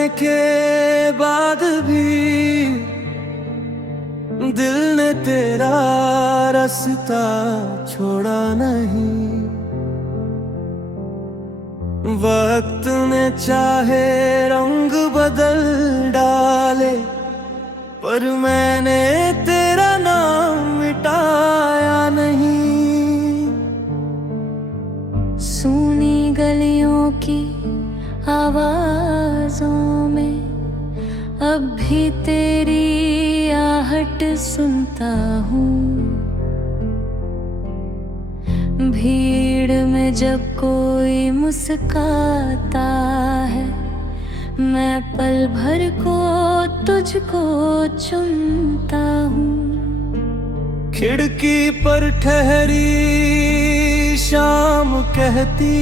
जाने के बाद भी दिल ने तेरा रास्ता छोड़ा नहीं। वक्त ने चाहे रंग बदल डाले, पर मैंने तेरा नाम मिटाया नहीं। सूनी गलियों की आवाजों में अब भी तेरी आहट सुनता हूँ। भीड़ में जब कोई मुस्काता है, मैं पल भर को तुझको चुनता हूँ। खिड़की पर ठहरी शाम कहती,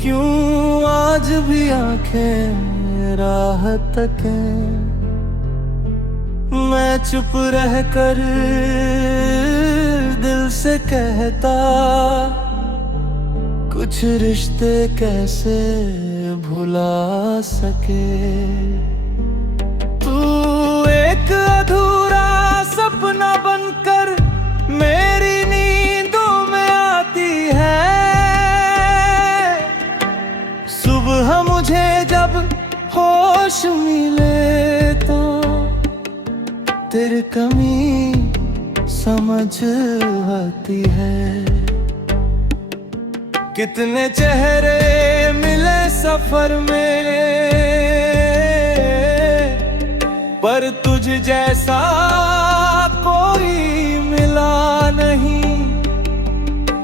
क्यों आज भी आंखें राह तकें। मैं चुप रहकर दिल से कहता, कुछ रिश्ते कैसे भुला सके। तू एक अधूरा सपना बनकर मेरी नींदों में आती है। सुबह मुझे जब होश मिले तो तेरी कमी समझ आती है। कितने चेहरे मिले सफर में, पर तुझ जैसा कोई मिला नहीं।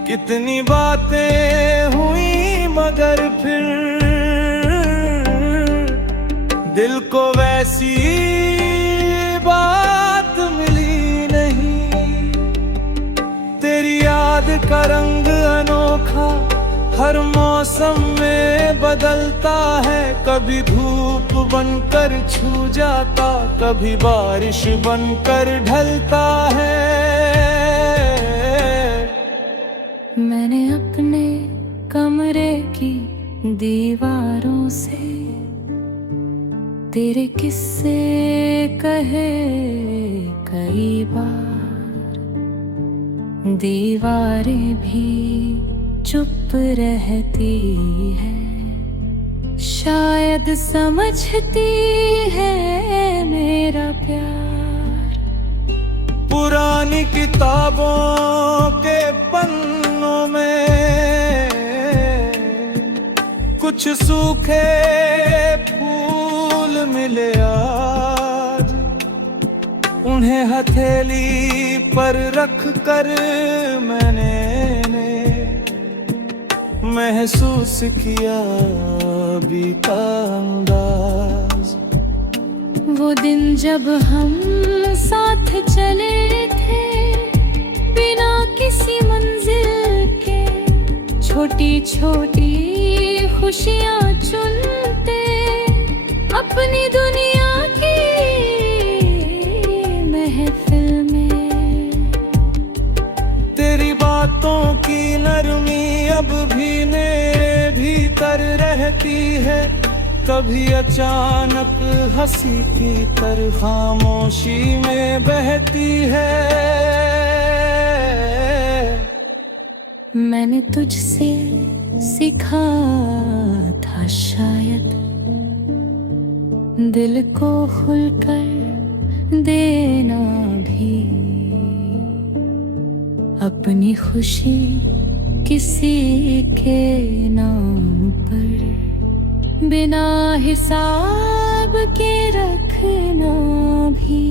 कितनी बातें हुई मगर फिर दिल को वैसी बात मिली नहीं। तेरी याद का रंग अनोखा हर मौसम में बदलता है। कभी धूप बनकर छू जाता, कभी बारिश बनकर ढलता है। मैंने अपने कमरे की दीवारों से तेरे किस्से कहे कई बार। दीवारें भी चुप रहती है, शायद समझती है मेरा प्यार। पुरानी किताबों के पन्नों में कुछ सूखे फूल मिले आज। उन्हें हथेली पर रख कर मैंने महसूस किया बीता अंदाज। वो दिन जब हम साथ चले थे, बिना किसी मंजिल के, छोटी छोटी खुशियाँ चुनते अपनी दुनिया की महफिल में। तेरी बातों की नरमी अब भी मेरे भीतर रहती है। कभी अचानक हंसी की तरह खामोशी में बहती है। मैंने तुझसे सीखा था शायद, दिल को खुलकर देना भी। अपनी खुशी किसी के नाम पर बिना हिसाब के रखना भी।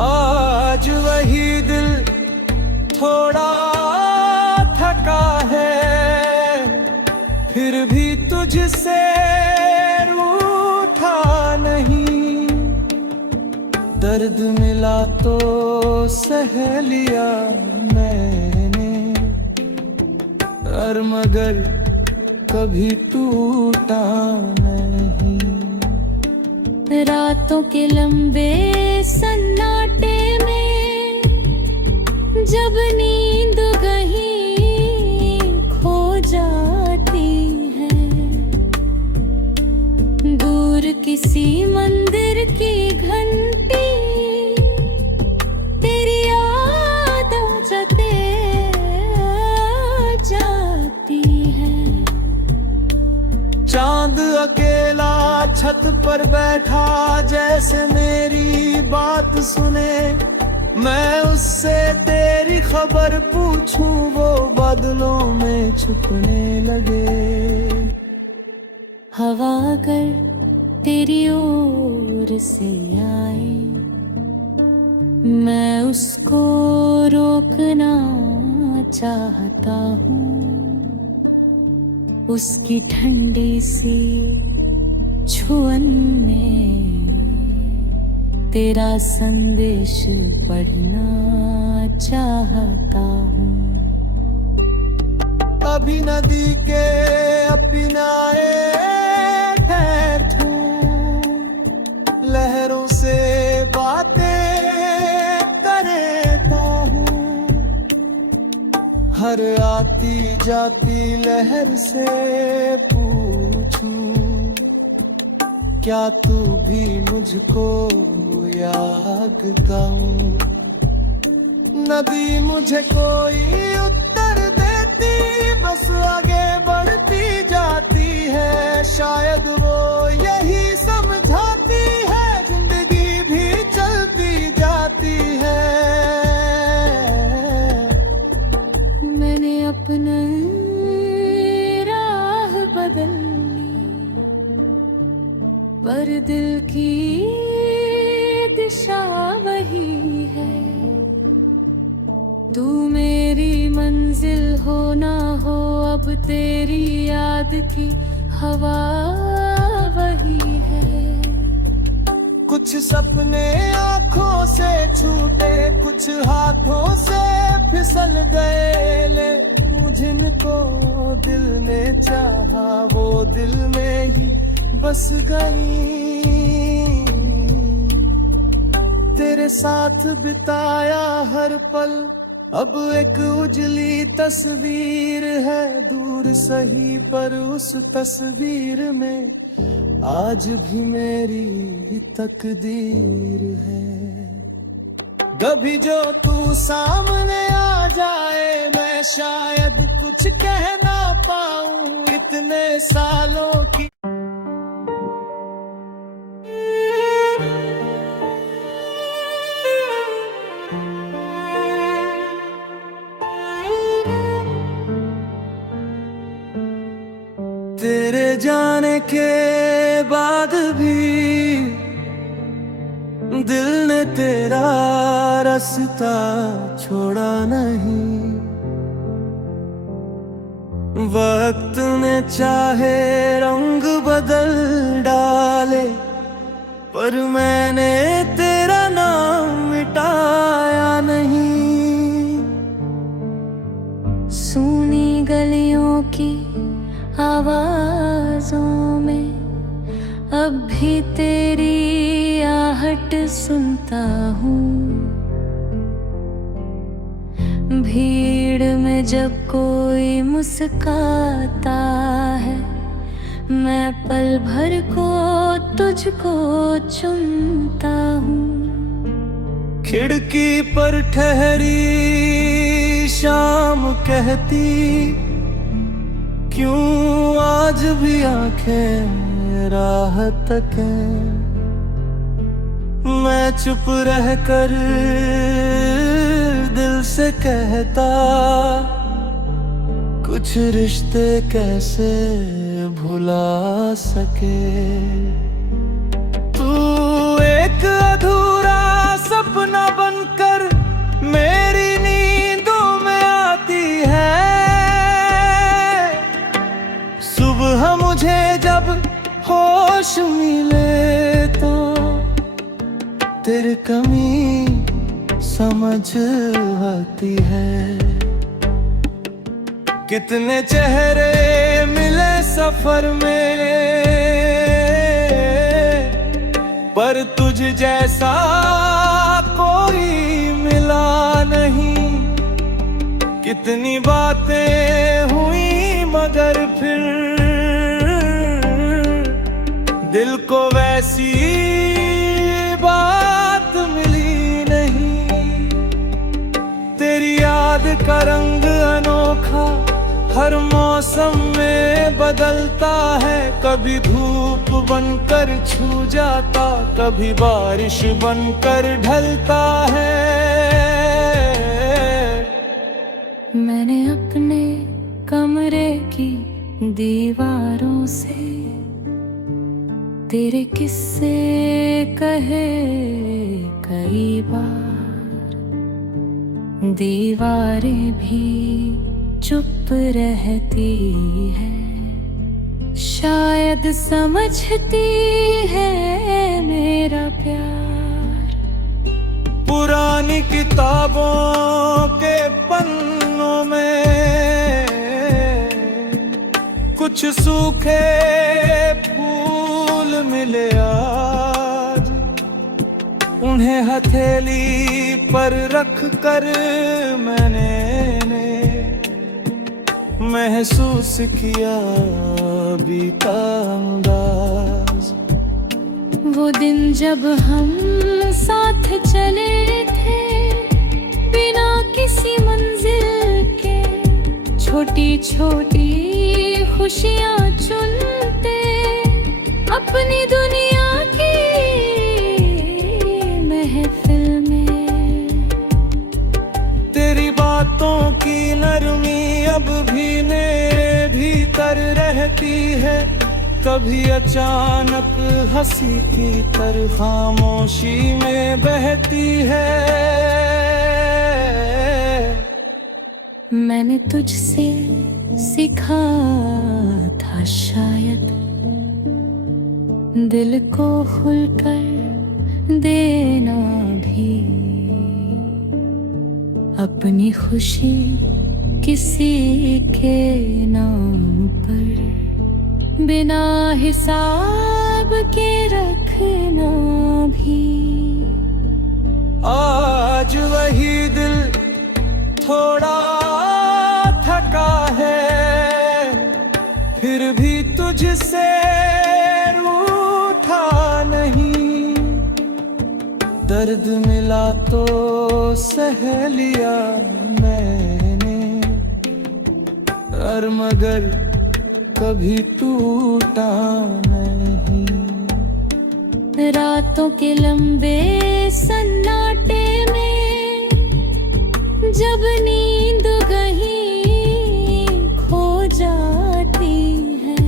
आज वही दिल थोड़ा थका है, फिर भी तुझसे रूठा नहीं। दर्द मिला तो सह लिया मैंने, और मगर कभी टूटा नहीं। रातों के लंबे सन्नाटे में जब नींद कहीं खो जाती है, दूर किसी मंदिर की घंटी तेरी याद जाती है। चांद अकेला छत पर बैठा जैसे मेरी बात सुने, मैं उससे तेरी खबर पूछूं वो बादलों में छुपने लगे। हवा अगर तेरी ओर से आए, मैं उसको रोकना चाहता हूँ। उसकी ठंडी सी छुअन में तेरा संदेश पढ़ना चाहता हूँ। अभी नदी के अपनाए लहरों से बातें करता हूँ। हर आती जाती लहर से पूछूं, क्या तू भी मुझको याद गाऊं। नदी मुझे कोई उत्तर देती, बस आगे बढ़ती जाती है। शायद वो यही समझाती है, जिंदगी भी चलती जाती है। मैंने अपना राह बदल ली, पर दिल की दिशा वही है। तू मेरी मंजिल हो ना हो, अब तेरी याद की हवा वही है। कुछ सपने आँखों से छूटे, कुछ हाथों से फिसल गए, ले मुझको दिल ने चाहा, वो दिल में ही बस गई। तेरे साथ बिताया हर पल अब एक उजली तस्वीर है। दूर सही पर उस तस्वीर में आज भी मेरी तकदीर है। कभी जो तू सामने आ जाए, मैं शायद कुछ कह ना पाऊं। इतने सालों की तेरे जाने के बाद भी दिल ने तेरा रास्ता छोड़ा नहीं। वक्त ने चाहे रंग बदल डाले, पर मैंने तेरा नाम मिटाया नहीं। सूनी गलियों की आवाजों में अब भी तेरी आहट सुनता हूँ। भीड़ में जब कोई मुस्काता है, मैं पल भर को तुझको चुनता हूँ। खिड़की पर ठहरी शाम कहती, क्यों आज भी आंखें राह तकें। मैं चुप रह कर दिल से कहता, कुछ रिश्ते कैसे भुला सके। तू एक अधूरा सपना बनकर मेरी नींदों में आती है। सुबह मुझे जब होश मिले तो तेरी कमी समझ आती है। कितने चेहरे मिले सफर में, पर तुझ जैसा कोई मिला नहीं। कितनी बातें हुई मगर फिर दिल को ऐसी बात मिली नहीं। तेरी याद का रंग अनोखा हर मौसम में बदलता है, कभी धूप बनकर छू जाता, कभी बारिश बनकर ढलता है। मैंने अपने कमरे की दीवारों से तेरे किस्से कहे कई बार, दीवारें भी चुप रहती है, शायद समझती है मेरा प्यार। पुरानी किताबों के पन्नों में कुछ सूखे फूल मिले आज, उन्हें हथेली पर रख कर मैंने महसूस किया बीता अंदाज। वो दिन जब हम साथ चले थे बिना किसी मंजिल के, छोटी छोटी खुशियाँ चुनते अपनी दुनिया की महफिल में। तेरी बातों की नरमी अब भी मेरे भीतर रहती है, कभी अचानक हंसी की तरह खामोशी में बहती है। मैंने तुझसे सीखा था शायद दिल को खुलकर देना भी, अपनी खुशी किसी के नाम पर बिना हिसाब के रखना भी। आज वही दिल थोड़ा थका है, फिर भी तुझसे रूठा नहीं। दर्द मिला तो सह लिया मैंने, और मगर कभी टूटा नहीं। रातों के लंबे सन्नाटे में जब नींद कहीं खो जाती है,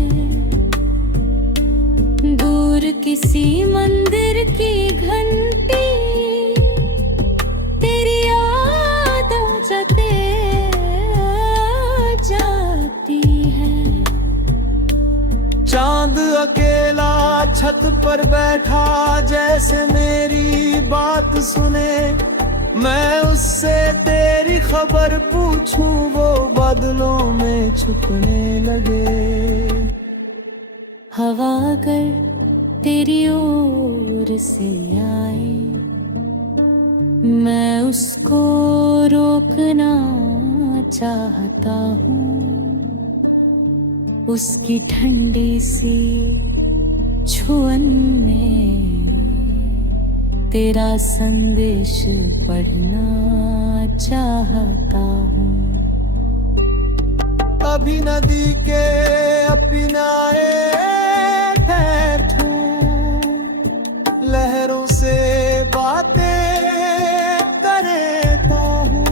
दूर किसी मंदिर की घंटी तेरी याद जाती है। चांद अकेला छत पर बैठा जैसे मेरी बात सुने, मैं उससे तेरी खबर पूछूं वो बादलों में छुपने लगे। हवा अगर तेरी ओर से आए, मैं उसको रोकना चाहता हूँ, उसकी ठंडी सी छुअन में तेरा संदेश पढ़ना चाहता हूँ। अभी नदी के अपनाए ठहरूं, लहरों से बातें करता हूँ,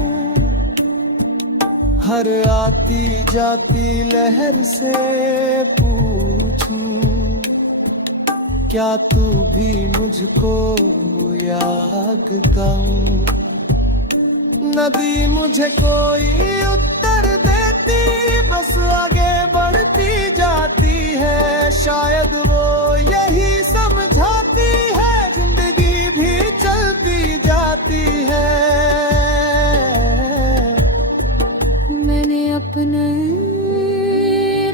हर आती जाती लहर से पूछूं, क्या तू भी मुझको याद गाऊं। नदी मुझे कोई उत्तर देती, बस आगे बढ़ती जाती है, शायद वो यही समझाती है, जिंदगी भी चलती जाती है। मैंने अपना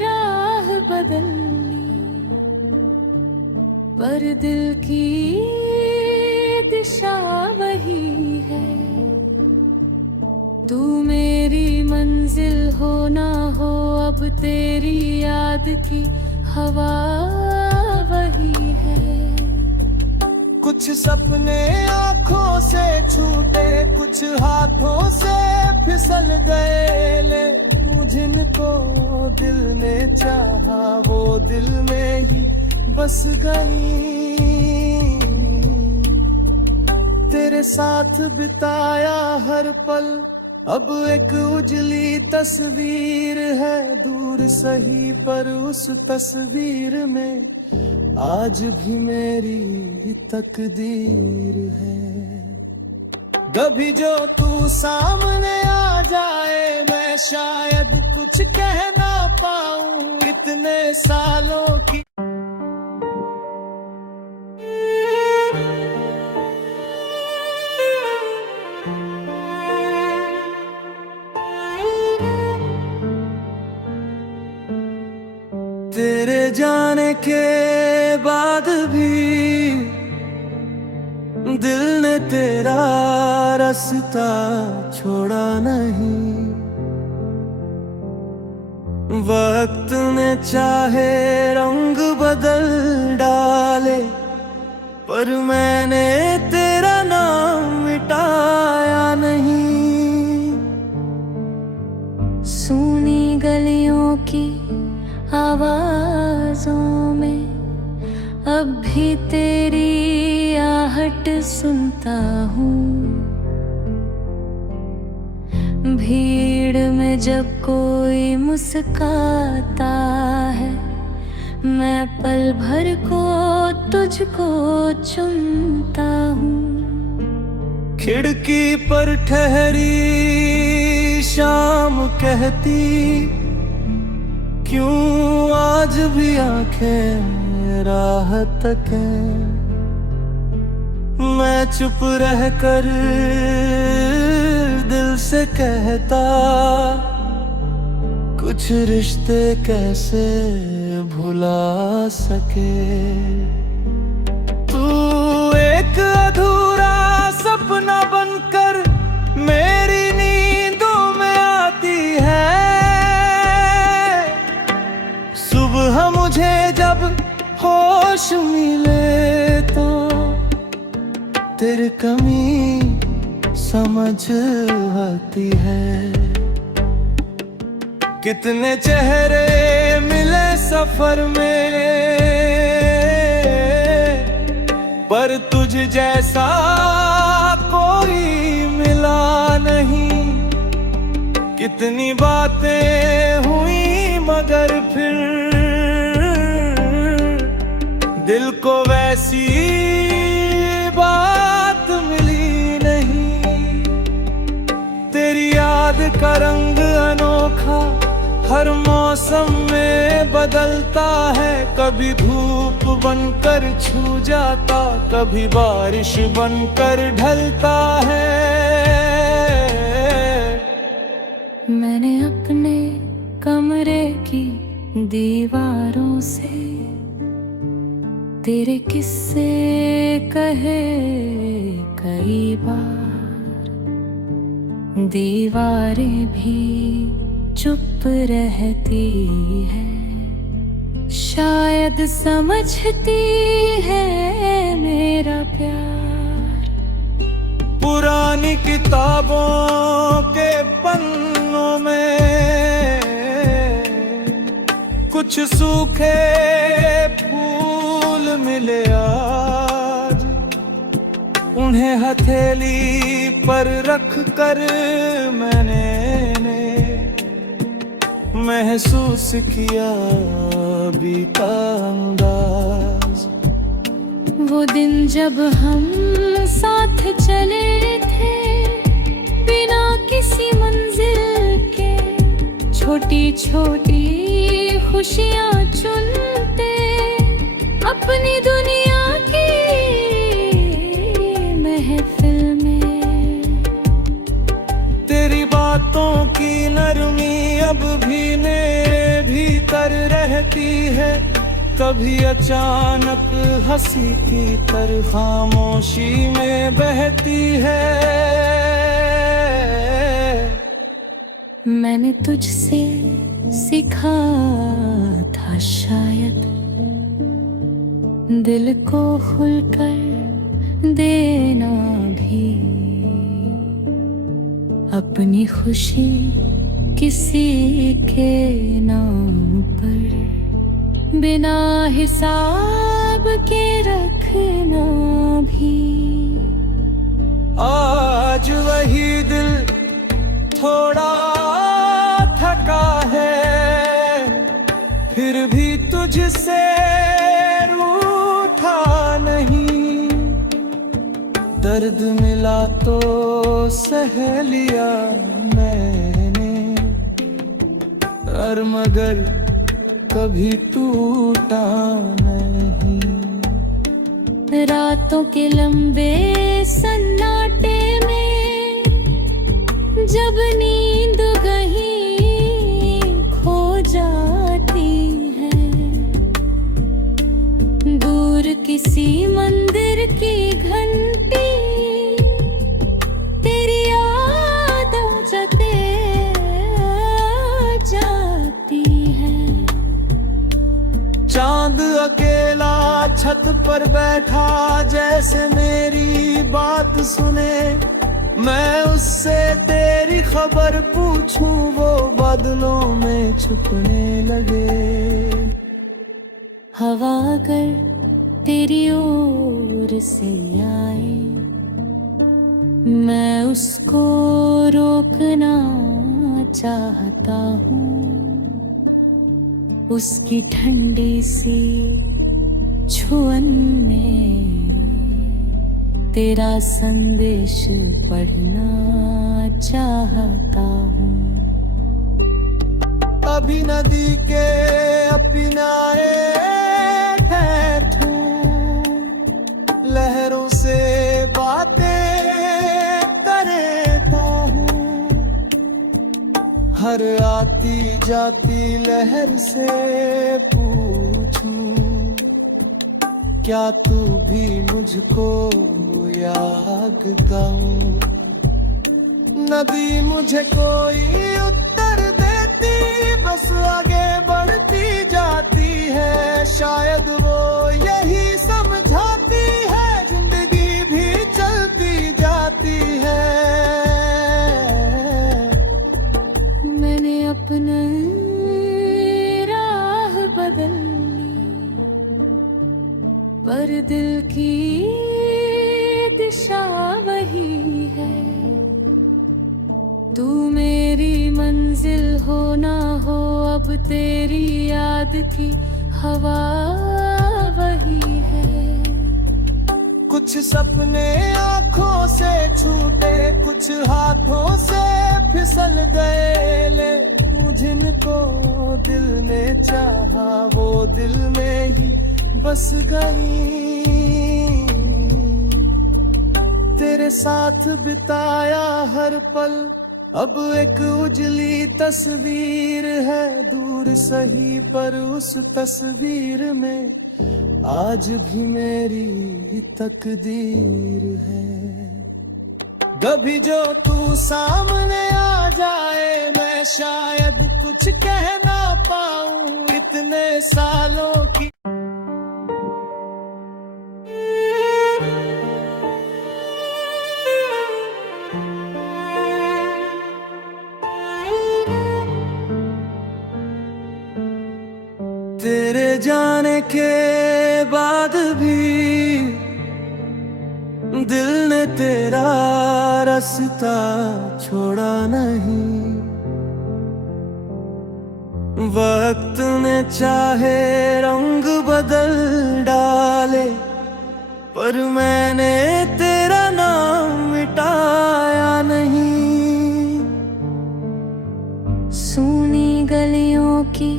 राह बदल ली, पर दिल की दिशा वही है। तू मेरी मंजिल हो ना हो, अब तेरी याद की हवा वही है। कुछ सपने आंखों से छूटे, कुछ हाथों से फिसल गए, ले जिनको दिल ने चाहा वो दिल में ही बस गई। तेरे साथ बिताया हर पल अब एक उजली तस्वीर है, दूर सही पर उस तस्वीर में आज भी मेरी तकदीर है। कभी जो तू सामने आ जाए मैं शायद कुछ कह ना पाऊं, इतने सालों की तेरे जाने के बाद भी दिल ने तेरा रास्ता छोड़ा नहीं। वक्त ने चाहे रंग बदल डाले, पर मैंने तेरा नाम मिटाया नहीं। सुनी गलियों की आवाजों में अब भी तेरी आहट सुनता हूँ। भीड़ में जब कोई मुस्काता है, मैं पल भर को तुझको चुनता हूँ। खिड़की पर ठहरी शाम कहती, क्यों आज भी आंखें राह तकें। मैं चुप रह कर दिल से कहता, कुछ रिश्ते कैसे भुला सके। तू एक अधूरा सपना बनकर मेरी नींदों में आती है। सुबह मुझे जब होश मिले तो तेरी कमी समझ आती है। कितने चेहरे मिले सफर में, पर तुझ जैसा कोई मिला नहीं। कितनी बातें हुई मगर फिर दिल को वैसी बात मिली नहीं। तेरी याद का रंग अनोखा हर मौसम में बदलता है। कभी धूप बनकर छू जाता, कभी बारिश बनकर ढलता है। मैंने अपने कमरे की दीवारों से तेरे किस्से कहे कई बार। दीवारें भी चुप रहती है, शायद समझती है मेरा प्यार। पुरानी किताबों के पन्नों में कुछ सूखे फूल मिले आज। उन्हें हथेली पर रख कर मैंने महसूस किया बीता अंदाज। वो दिन जब हम साथ चले थे बिना किसी मंजिल के, छोटी छोटी खुशियाँ चुनते अपनी दुनिया की महफिल में। तेरी बातों की नरमी अब भी मेरे भीतर रहती है। कभी अचानक हंसी की तरह खामोशी में बहती है। मैंने तुझसे सीखा था शायद दिल को खुलकर देना भी। अपनी खुशी किसी के नाम पर बिना हिसाब के रखना भी। आज वही दिल थोड़ा थका है, फिर भी तुझसे रूठा नहीं। दर्द मिला तो सह लिया मैंने, और मगर कभी टूटा नहीं। रातों के लंबे सन्नाटे में जब नींद कहीं खो जाती है, दूर किसी मंदिर की घंटी तेरी याद जते जाती है। चांद अकेला छत पर बैठा जैसे मेरी बात सुने, मैं उससे तेरी खबर पूछूं वो बादलों में छुपने लगे। हवा अगर तेरी ओर से आए, मैं उसको रोकना चाहता हूँ। उसकी ठंडी सी छुअन में तेरा संदेश पढ़ना चाहता हूँ। अभी नदी के अपनाए ठहरूं, लहरों से बातें करता हूँ। हर आती जाती लहर से पूछूं, क्या तू भी मुझको याद गाऊं। नदी मुझे कोई उत्तर देती, बस आगे बढ़ती जाती है। शायद वो यही समझाती है, जिंदगी भी चलती जाती है। मैंने अपना राह बदल ली, पर दिल की दिशा वही है। तू मेरी मंजिल हो ना हो, अब तेरी याद की हवा वही है। कुछ सपने आँखों से छूटे, कुछ हाथों से फिसल गए, ले जिनको दिल ने चाहा वो दिल में ही बस गई। तेरे साथ बिताया हर पल अब एक उजली तस्वीर है, दूर सही पर उस तस्वीर में आज भी मेरी तकदीर है। कभी जो तू सामने आ जाए, मैं शायद कुछ कह ना पाऊं। इतने सालों की तेरे जाने के बाद भी दिल ने तेरा रास्ता छोड़ा नहीं। वक्त ने चाहे रंग बदल डाले, पर मैंने तेरा नाम मिटाया नहीं। सूनी गलियों की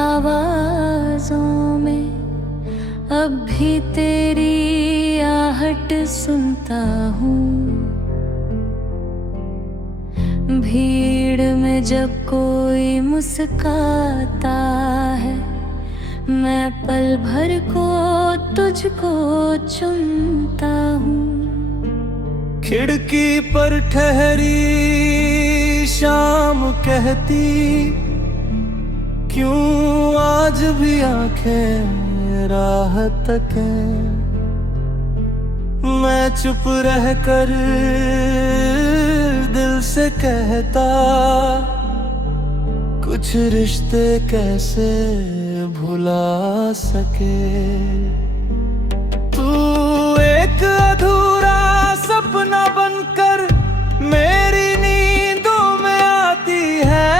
आवाजों में अब भी तेरी आहट सुनता हूँ। भीड़ में जब कोई मुस्काता है, मैं पल भर को तुझको चुनता हूँ। खिड़की पर ठहरी शाम कहती, क्यों आज भी आंखें राह तकें। मैं चुप रह कर दिल से कहता, कुछ रिश्ते कैसे भुला सके। तू एक अधूरा सपना बनकर मेरी नींदों में आती है।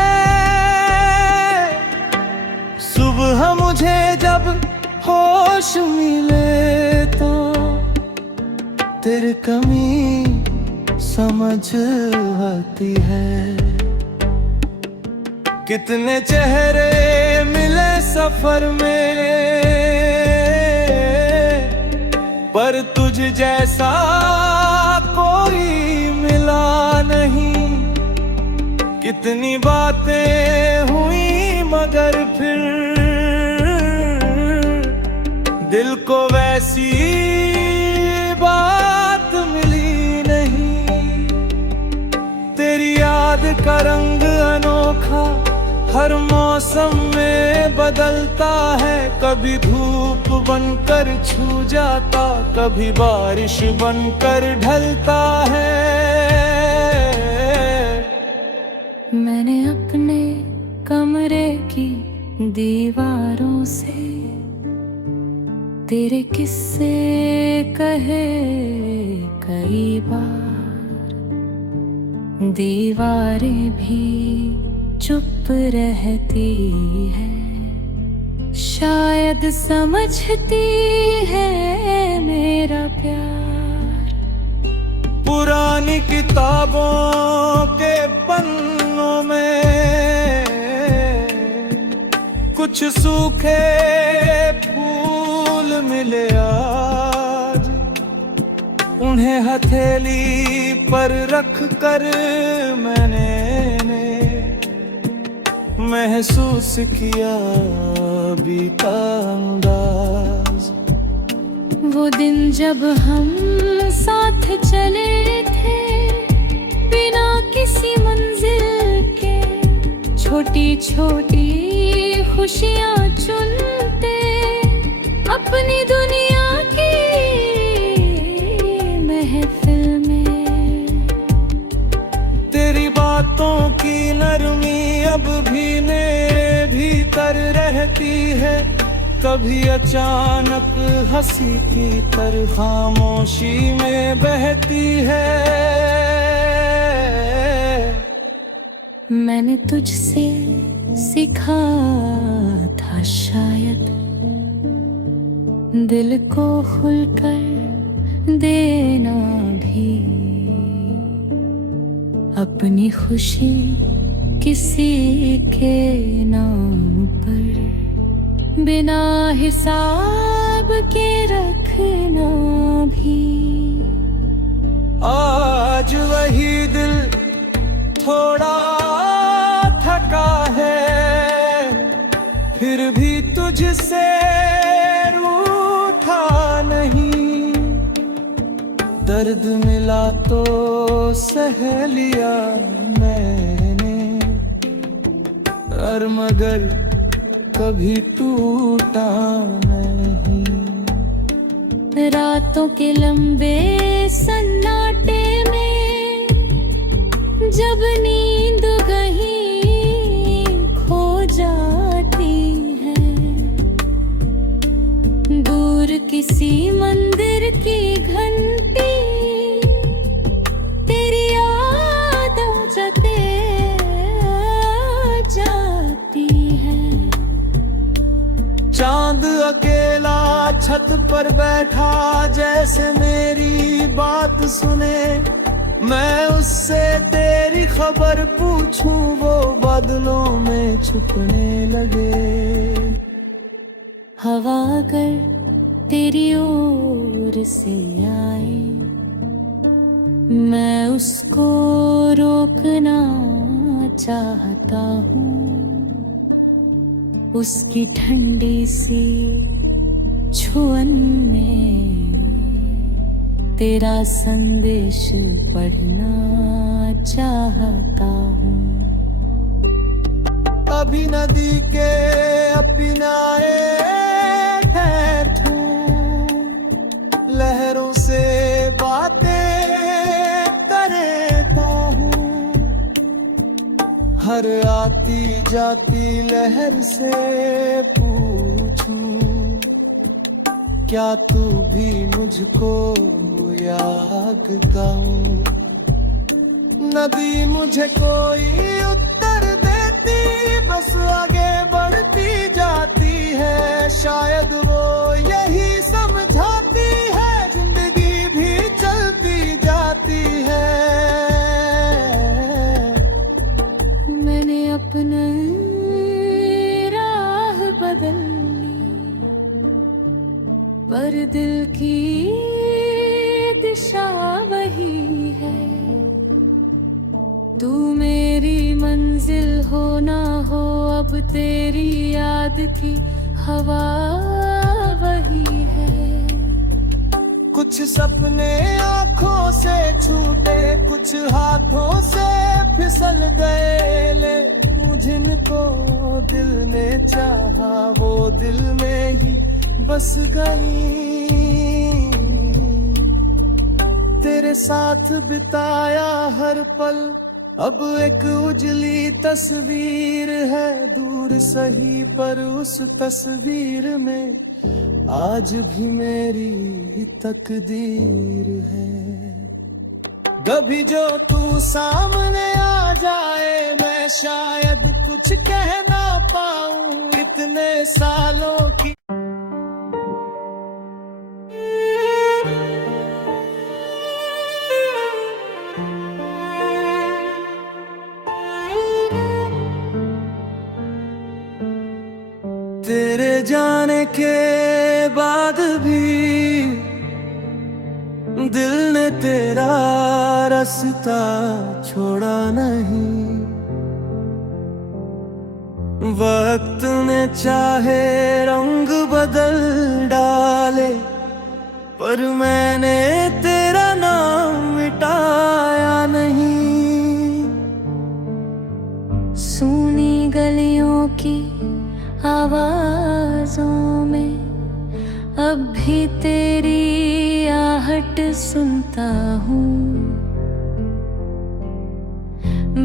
सुबह मुझे जब होश मिले तो तेरी कमी समझ आती है। कितने चेहरे मिले सफर में, पर तुझ जैसा कोई मिला नहीं। कितनी बातें हुई मगर फिर दिल को वैसी बात मिली नहीं। तेरी याद का रंग अनोखा हर मौसम में बदलता है। कभी धूप बनकर छू जाता, कभी बारिश बनकर ढलता है। मैंने अपने कमरे की दीवारों से तेरे किस्से कहे कई बार। दीवारें भी चुप रहती है, शायद समझती है मेरा प्यार। पुरानी किताबों के पन्नों में कुछ सूखे फूल मिले आज। उन्हें हथेली पर रख कर मैंने महसूस किया बीता अंदाज। वो दिन जब हम साथ चले थे बिना किसी मंजिल के, छोटी छोटी खुशियाँ चुनते अपनी दुनिया की महफिल में। तेरी बातों की नरमी अब भी मेरे भीतर रहती है। कभी अचानक हंसी की तरह खामोशी में बहती है। मैंने तुझसे सीखा था शायद दिल को खुलकर देना भी। अपनी खुशी किसी के नाम पर बिना हिसाब के रखना भी। आज वही दिल थोड़ा थका है, फिर भी तुझसे रूठा नहीं। दर्द मिला तो सह लिया मैंने, और मगर कभी टूटा नहीं। रातों के लंबे सन्नाटे में जब नींद कहीं खो जाती है, दूर किसी मंदिर की घंटी तेरी याद जाती है। चांद अकेला छत पर बैठा जैसे मेरी बात सुने, मैं उससे तेरी खबर पूछूं वो बादलों में छुपने लगे। हवा अगर तेरी ओर से आए, मैं उसको रोकना चाहता हूँ। उसकी ठंडी सी छुअन में तेरा संदेश पढ़ना चाहता हूँ। अभी नदी के अपनाए ठहठू लहरों से जाती लहर से पूछूं, क्या तू भी मुझको याद गाऊं। नदी मुझे कोई उत्तर देती, बस आगे बढ़ती जाती है। शायद वो यही समझाती है, जिंदगी भी चलती जाती है। मैंने अपनी राह बदल ली, पर दिल की दिशा वही है। तू मेरी मंजिल हो ना हो, अब तेरी याद की हवा वही है। कुछ सपने आँखों से छूटे, कुछ हाथों से फिसल गए। ले जिनको दिल ने चाहा, वो दिल में ही बस गई। तेरे साथ बिताया हर पल अब एक उजली तस्वीर है। दूर सही पर उस तस्वीर में आज भी मेरी तकदीर है। कभी जो तू सामने आ जाए, मैं शायद कुछ कह ना पाऊं। इतने सालों की तेरे जाने के बाद भी दिल ने तेरा रास्ता छोड़ा नहीं। वक्त ने चाहे रंग बदल डाले, पर मैंने तेरा नाम मिटाया नहीं। सूनी गलियों की आवाजों में अब भी तेरी आहट सुनता हूँ।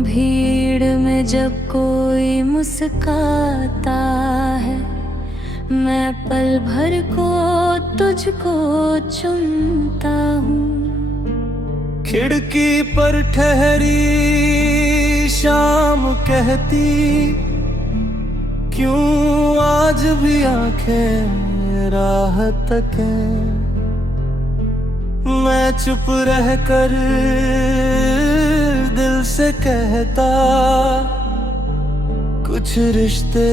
भीड़ में जब कोई मुस्काता है, मैं पल भर को तुझको चुनता हूँ। खिड़की पर ठहरी शाम कहती, क्यों आज भी आंखें राह तकें। मैं चुप रह कर दिल से कहता, कुछ रिश्ते